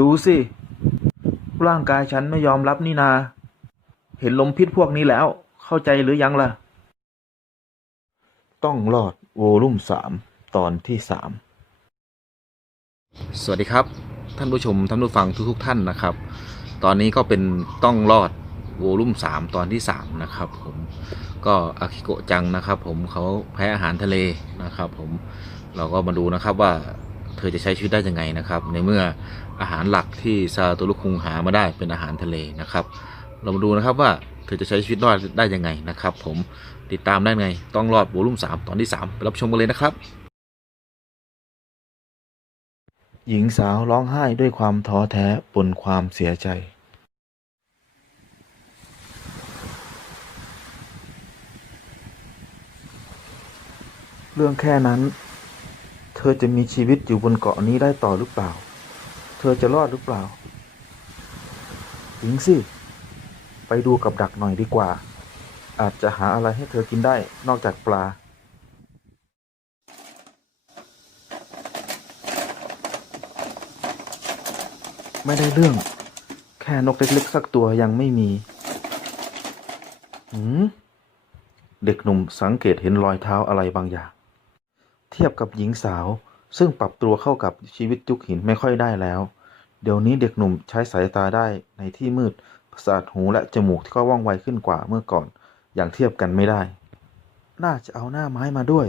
ดูสิ ร่างกายฉันไม่ยอมรับนี่นา เห็นลมพิษพวกนี้แล้ว เข้าใจหรือยังล่ะ ต้องรอดโวลุ่มสามตอนที่สามสวัสดีครับ ท่านผู้ชมท่านผู้ฟังทุกๆท่านนะครับ ตอนนี้ก็เป็นต้องรอดโวลุ่มสามตอนที่สามนะครับ ผมก็อากิโกะจังนะครับ ผมเขาแพ้อาหารทะเลนะครับ ผมเราก็มาดูนะครับว่า เธอจะใช้ชีวิตได้ยังไงนะครับ ในเมื่ออาหารหลักที่ซาโตรุคุงหามาได้เป็นอาหารทะเลนะครับ เรามาดูนะครับว่าเธอจะใช้ชีวิตรอดได้ยังไงนะครับ ผมติดตามได้ไงต้องรอดโวลุ่มสามตอนที่สามไปรับชมกันเลยนะครับ หญิงสาวร้องไห้ด้วยความท้อแท้ปนความเสียใจเรื่องแค่นั้น เธอจะมีชีวิตอยู่บนเกาะนี้ได้ต่อหรือเปล่า เธอจะรอดหรือเปล่าหญิงสิ ไปดูกับดักหน่อยดีกว่า อาจจะหาอะไรให้เธอกินได้นอกจากปลา ไม่ได้เรื่อง แค่นกเล็กๆสักตัวยังไม่มีหืมเด็กหนุ่มสังเกตเห็นรอยเท้าอะไรบางอย่าง ทียบกับหญิงสาว ซึ่งปรับตัวเข้ากับชีวิตยุคหินไม่ค่อยได้แล้ว เดี๋ยวนี้เด็กหนุ่มใช้สายตาได้ในที่มืดประสาทหูและจมูกที่ก็ว่องไวขึ้นกว่าเมื่อก่อน อย่างเทียบกันไม่ได้ น่าจะเอาหน้าไม้มาด้วย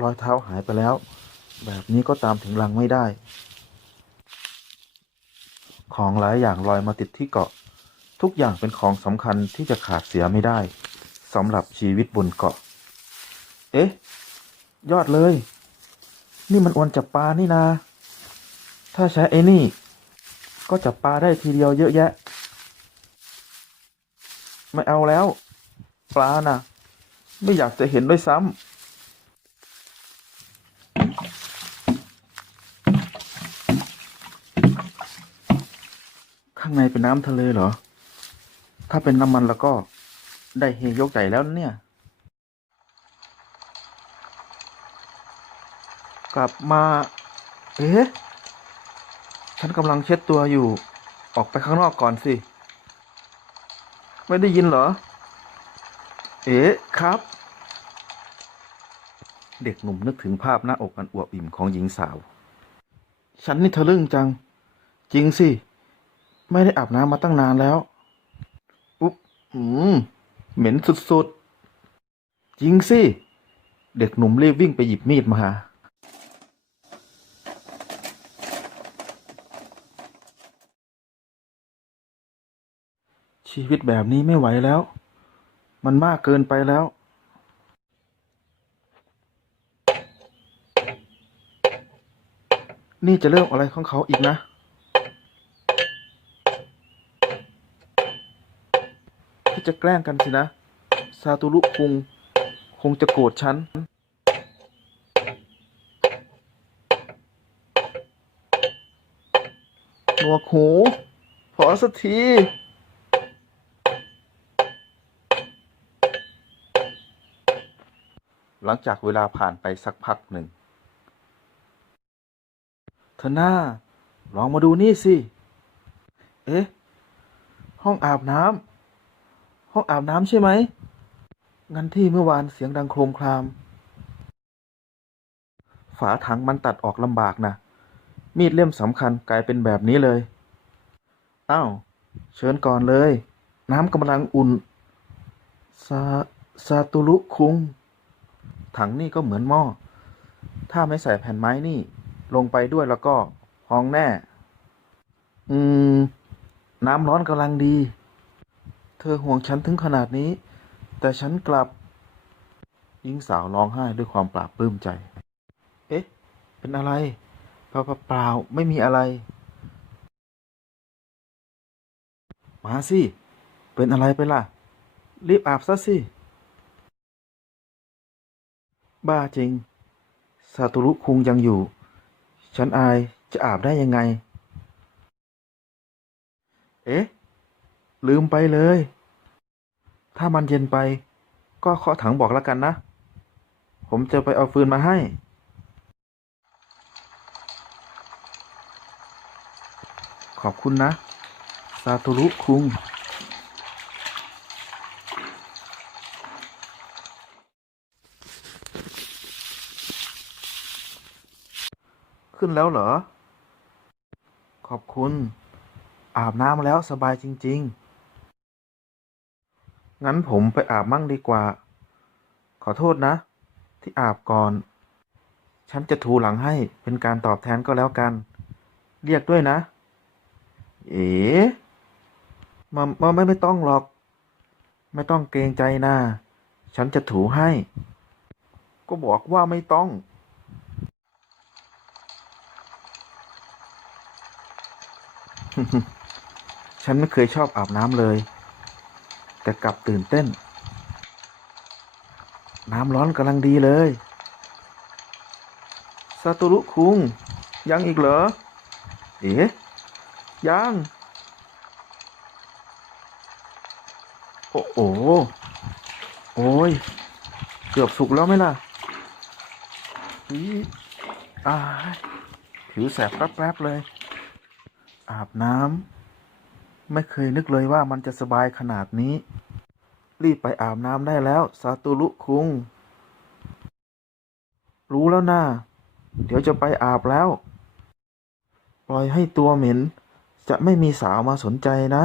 รอยเท้าหายไปแล้ว แบบนี้ก็ตามถึงรังไม่ได้ ของหลายอย่างลอยมาติดที่เกาะ ทุกอย่างเป็นของสำคัญที่จะขาดเสียไม่ได้สำหรับชีวิตบนเกาะ เอ๊ะ ยอดเลย นี่มันอวนจับปลานี่นา ถ้าใช้ไอ้นี่ ก็จับปลาได้ทีเดียวเยอะแยะ ไม่เอาแล้ว ปลาน่ะ ไม่อยากจะเห็นด้วยซ้ำข้างในเป็นน้ำทะเลเหรอ ถ้าเป็นน้ำมันแล้วก็ได้เฮยกใหญ่แล้วเนี่ย กลับมา เอ๊ะ ฉันกำลังเช็ดตัวอยู่ ออกไปข้างนอกก่อนสิ ไม่ได้ยินเหรอ เอ๊ะ ครับ เด็กหนุ่มนึกถึงภาพหน้าอกอันอวบอิ่มของหญิงสาว ฉันนี่ทะลึ่งจัง จริงสิ ไม่ได้อาบน้ำมาตั้งนานแล้ว อุ๊บอืม เหม็นสุดๆ จริงสิ เด็กหนุ่มรีบวิ่งไปหยิบมีดมา ชีวิตแบบนี้ไม่ไหวแล้ว มันมากเกินไปแล้ว นี่จะเริ่มอะไรของเขาอีกนะ ที่จะแกล้งกันสินะ ซาตุรุคุง คงจะโกรธฉันหนวกหู พอสักที หลังจากเวลาผ่านไปสักพักหนึ่งเธอหน้า ลองมาดูนี่สิ เอ๊ะ ห้องอาบน้ำห้องอาบน้ำใช่ไหม งั้นที่เมื่อวานเสียงดังโครมคราม ฝาถังมันตัดออกลำบากนะมีดเล่มสำคัญกลายเป็นแบบนี้เลยอ้าวเชิญก่อนเลย น้ำกำลังอุ่นซาซาตุรุคุง ถังนี่ก็เหมือนหม้อ ถ้าไม่ใส่แผ่นไม้นี่ ลงไปด้วยแล้วก็พองแน่ อืม น้ำร้อนกำลังดี เธอห่วงฉันถึงขนาดนี้ แต่ฉันกลับหญิงสาวร้องไห้ด้วยความปลาบปลื้มใจ เอ๊ะ เป็นอะไร เปล่าเปล่าไม่มีอะไร มาสิ เป็นอะไรไปล่ะ รีบอาบซะสิ บ้าจริง ซาตุรุคุงยังอยู่ ฉันอายจะอาบได้ยังไง เอ๊ะ ลืมไปเลย ถ้ามันเย็นไป ก็เคาะถังบอกแล้วกันนะ ผมจะไปเอาฟืนมาให้ ขอบคุณนะ ซาโตรุคุง นแล้วเหรอ ขอบคุณ อาบน้ำแล้วสบายจริง ๆ งั้นผมไปอาบมั่งดีกว่า ขอโทษนะ ที่อาบก่อน ฉันจะถูหลังให้เป็นการตอบแทนก็แล้วกัน เรียกด้วยนะ เอ๋มามาไม่ไม่ต้องหรอก ไม่ต้องเกรงใจนะ ฉันจะถูให้ ก็บอกว่าไม่ต้อง ฉันไม่เคยชอบอาบน้ำเลย แต่กลับตื่นเต้น น้ำร้อนกำลังดีเลยซาตุรุคุง ยังอีกเหรอ เอ๋ยัง โอ้โหโอ้ย เกือบสุกแล้วไหมล่ะอีอายผิวแสบแป๊บๆเลย อาบน้ำไม่เคยนึกเลยว่ามันจะสบายขนาดนี้ รีบไปอาบน้ำได้แล้วซาตุรุคุง รู้แล้วนะเดี๋ยวจะไปอาบแล้ว ปล่อยให้ตัวเหม็น จะไม่มีสาวมาสนใจนะ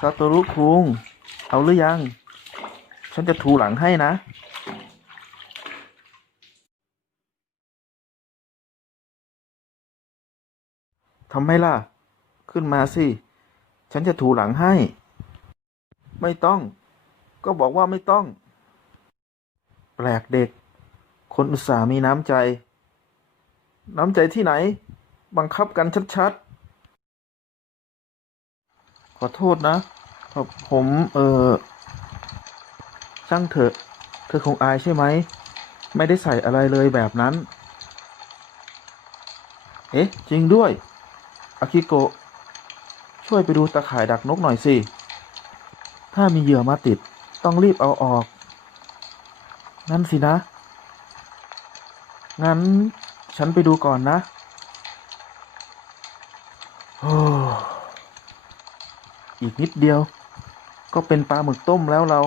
ซาโตรุคุง เอาหรือยัง ฉันจะถูหลังให้นะ ทำไมล่ะ ขึ้นมาสิ ฉันจะถูหลังให้ ไม่ต้อง ก็บอกว่าไม่ต้อง แปลกเด็ก คนอุตส่าห์มีน้ำใจ น้ำใจที่ไหน บังคับกันชัดๆ ขอโทษนะ ผมผมเออช่างเถอะ เธอคงอายใช่ไหม ไม่ได้ใส่อะไรเลยแบบนั้น เอ๊ะ จริงด้วย อากิโกะช่วยไปดูตะข่ายดักนกหน่อยสิ ถ้ามีเหยื่อมาติดต้องรีบเอาออก นั่นสินะ งั้นฉันไปดูก่อนนะโอ้อีกนิดเดียว ก็เป็นปลาหมึกต้มแล้วเรา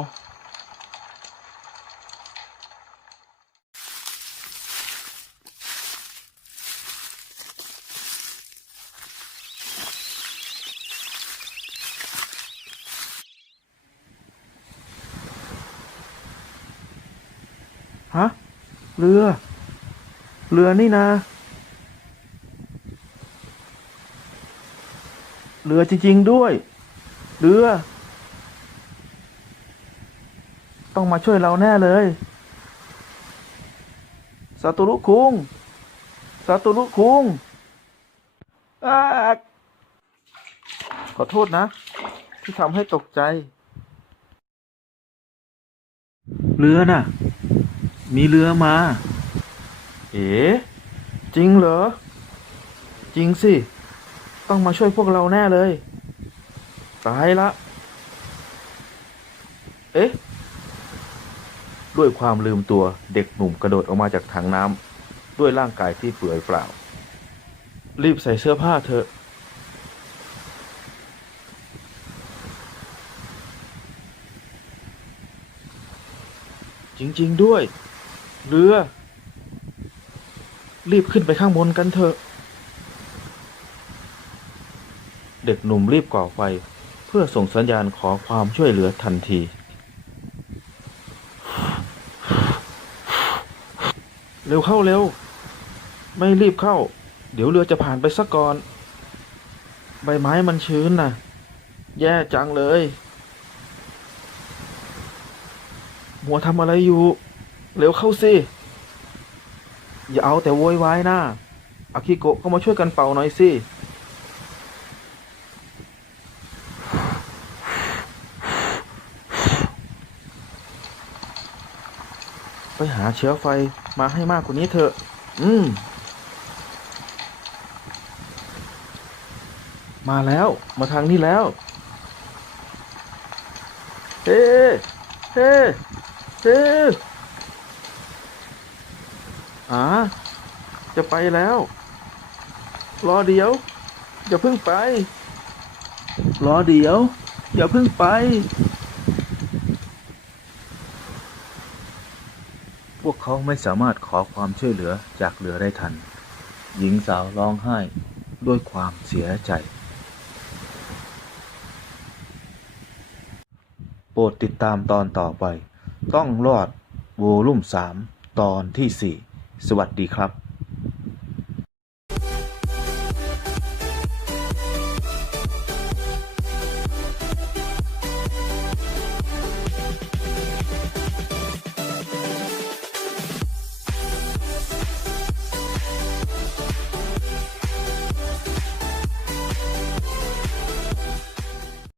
ฮะ เรือ เรือนี่นะ เรือจริง ๆ ด้วย เรือ ต้องมาช่วยเราแน่เลยซาตุรุคุงซาตุรุคุงอาขอโทษนะ ที่ทำให้ตกใจ เรือน่ะ มีเรือมา เอ๋จริงเหรอ จริงสิ ต้องมาช่วยพวกเราแน่เลย ตายละ เอ๊ะ ด้วยความลืมตัวเด็กหนุ่มกระโดดออกมาจากถังน้ำด้วยร่างกายที่เปื่อยเปล่า รีบใส่เสื้อผ้าเถอะจริง ๆ ด้วย เรือ รีบขึ้นไปข้างบนกันเถอะ เด็กหนุ่มรีบก่อไฟ เพื่อส่งสัญญาณขอความช่วยเหลือทันที เร็วเข้าเร็ว ไม่รีบเข้า เดี๋ยวเรือจะผ่านไปสักก่อน ใบไม้มันชื้นน่ะ แย่จังเลย มัวทำอะไรอยู่ เร็วเข้าสิอย่าเอาแต่โวยวายนะอากิโกะก็มาช่วยกันเป่าหน่อยสิไปหาเชื้อไฟมาให้มากกว่านี้เถอะ อืม มาแล้ว มาทางนี้แล้ว เฮ้ เฮ้ เฮ้ อ่าจะไปแล้ว รอเดี๋ยว อย่าเพิ่งไป รอเดี๋ยว อย่าเพิ่งไป พวกเขาไม่สามารถขอความช่วยเหลือจากเรือได้ทัน หญิงสาวร้องไห้ด้วยความเสียใจ โปรดติดตามตอนต่อไป ต้องรอดโวลุ่ม 3 ตอนที่ 4 สวัสดีครับ